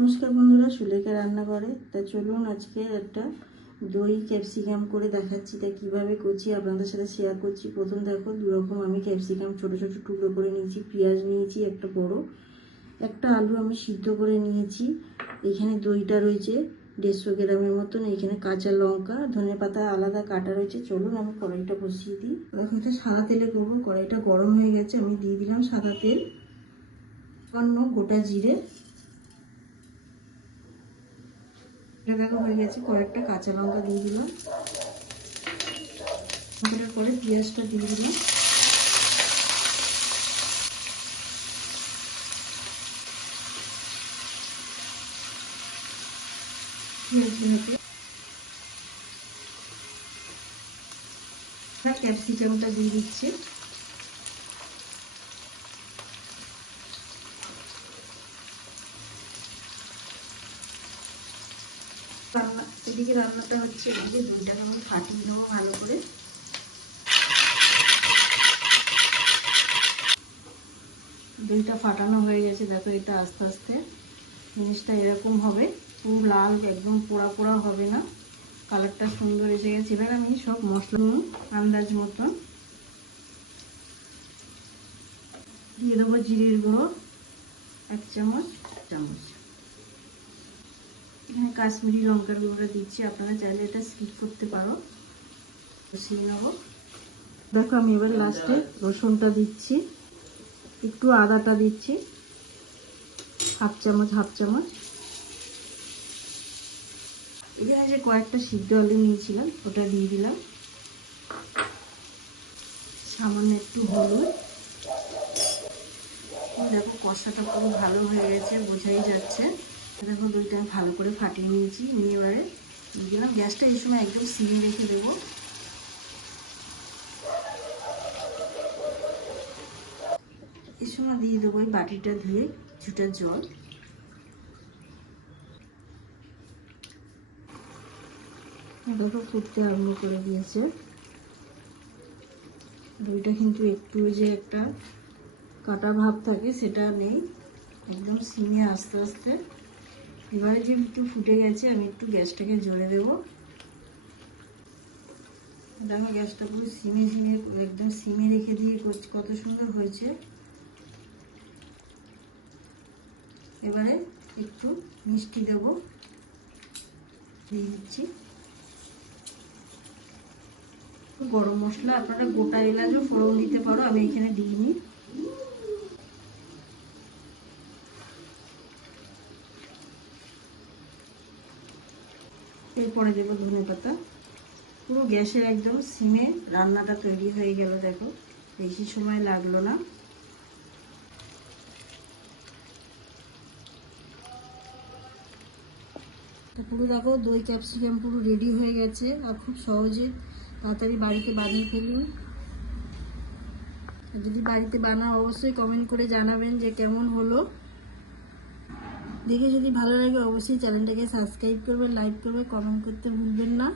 নমস্কার বন্ধুরা, সুলেখা রান্না করে। তা চলুন আজকে একটা দই ক্যাপসিকাম করে দেখাচ্ছি, তা কীভাবে করছি আপনাদের সাথে শেয়ার করছি। প্রথম দেখো, দুরকম আমি ক্যাপসিকাম ছোট ছোট টুকরো করে নিয়েছি, পেঁয়াজ নিয়েছি, একটা বড়, একটা আলু আমি সিদ্ধ করে নিয়েছি। এখানে দইটা রয়েছে দেড়শো গ্রামের মতন, এখানে কাঁচা লঙ্কা, ধনে পাতা আলাদা কাটা রয়েছে। চলুন আমি কড়াইটা বসিয়ে দিই। দেখো, এটা সাদা তেলে করব, কড়াইটা গরম হয়ে গেছে, আমি দিয়ে দিলাম সাদা তেল, অন্য গোটা জিরে। এটা দেখো, হয়ে গেছে, কয়েকটা কাঁচা লঙ্কা দিয়ে দিলাম। ওটার পরে পেঁয়াজটা দিয়ে দিলাম। ক্যাপসিকামটা দিয়ে দিচ্ছি রান্না এদিকে রান্নাটা হচ্ছে, এদিকে দইটাকে আমি ফাটিয়ে দেবো ভালো করে। দইটা ফাটানো হয়ে গেছে, দেখো এটা আস্তে আস্তে। জিনিসটা এরকম হবে, পুরো লাল, একদম পোড়া পোড়া হবে না। কালারটা সুন্দর এসে গেছে। এবার আমি সব মশলা আন্দাজ মতন দিয়ে দেবো জিরের গুঁড়ো, এক চামচ চামচ। কাশ্মীরি লঙ্কার গুঁড়োটা দিচ্ছি। আপনারা চাইলে এটা স্কিপ করতে পারো। কষিয়ে নেব। দেখো, আমি এবার লাস্টে রসুনটা দিচ্ছি। একটু আদাটা দিচ্ছি। হাফ চামচ হাফ চামচ। এখানে যে কয়েকটা সিদ্ধ আলু নিয়েছিলাম, ওটা দিয়ে দিলাম। সামান্য একটু হলুদ। দেখো, কষাটা খুব ভালো হয়ে গেছে, বোঝাই যাচ্ছে। দেখো দইটা ভালো করে ফাটিয়ে নিয়েছি, নিয়ে এবারে দিলাম। গ্যাসটা এই সময় একদম সিমে রেখে দেবো। এই সময় দিয়ে দেবো ওই বাটিটা ধুয়ে কিছুটা জল। দেখো ফুটতে আরম্ভ করে দিয়েছে। দইটা কিন্তু একটু যে একটা কাটা ভাব থাকে, সেটা নেই। একদম সিমে আস্তে আস্তে এবারে যে একটু ফুটে গেছে, আমি একটু গ্যাসটাকে জোরে দেবো। আমি গ্যাসটা পুরো সিমে সিমে, একদম সিমে রেখে দিয়ে কত সুন্দর হয়েছে। এবারে একটু মিষ্টি দেব, দিয়ে দিচ্ছি। গরম মশলা, আপনারা গোটা এলাচও ফোড়ন দিতে পারো, আমি এখানে দিইনি। এরপরে দেবো ধনে পাতা। পুরো গ্যাসের একদম সিমে রান্নাটা তৈরি হয়ে গেল, দেখো। বেশি সময় লাগল না। পুরো দেখো, দই, ক্যাপসিকাম পুরো রেডি হয়ে গেছে। আর খুব সহজে তাড়াতাড়ি বাড়িতে বানিয়ে ফেলুন যদি বাড়িতে বানাও, অবশ্যই কমেন্ট করে জানাবেন যে কেমন হলো। দেখে যদি ভালো লাগে অবশ্যই চ্যানেলটাকে সাবস্ক্রাইব করবে লাইক করবে কমেন্ট করতে ভুলবেন না।